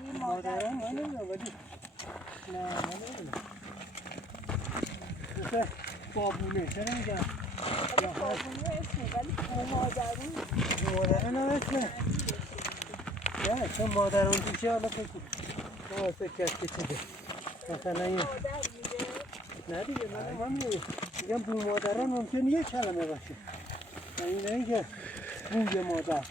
مادرم من نمیدونم ولی نه من نمیدونم مثل بابونه چرا میگم بابونه اسمه ولی مادران هم اسمه نه چون مادران توشه حالا فکر کرد که چیزه مثلا این نه دیگه من میگم بو مادران ممکن یک کلمه باشه این نه اینکه بوی مادر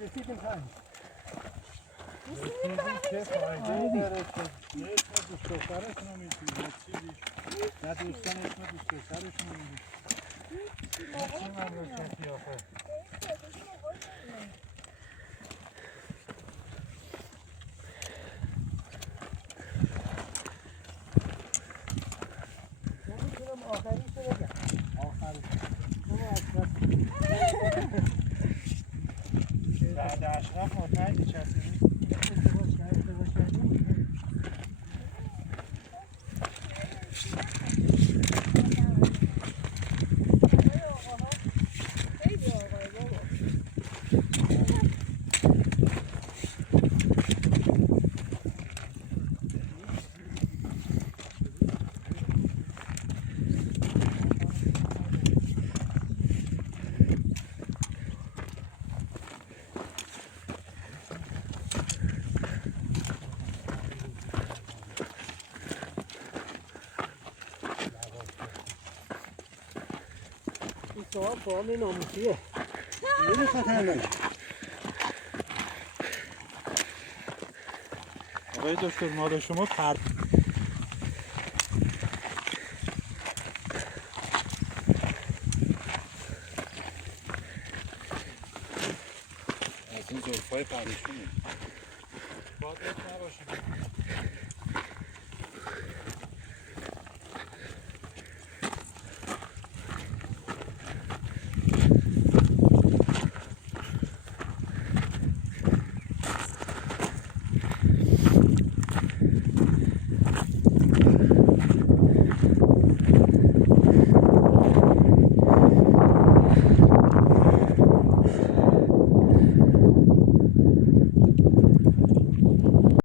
رسیدیم پنج چه فایده داره که اسم دوست دخترشون رو میتونید چیزی نه دوستان اسم دوست دخترشون رو میتونید چی من روشن قیافه نمیتونم آخریش رو بگم بعد اشرف مطمئنی چسبیدی ازدواج کردیم فامی ناموسیه نمیخواد همه آقای دکتر مال شما از این زلفای پریشونه باید نباشید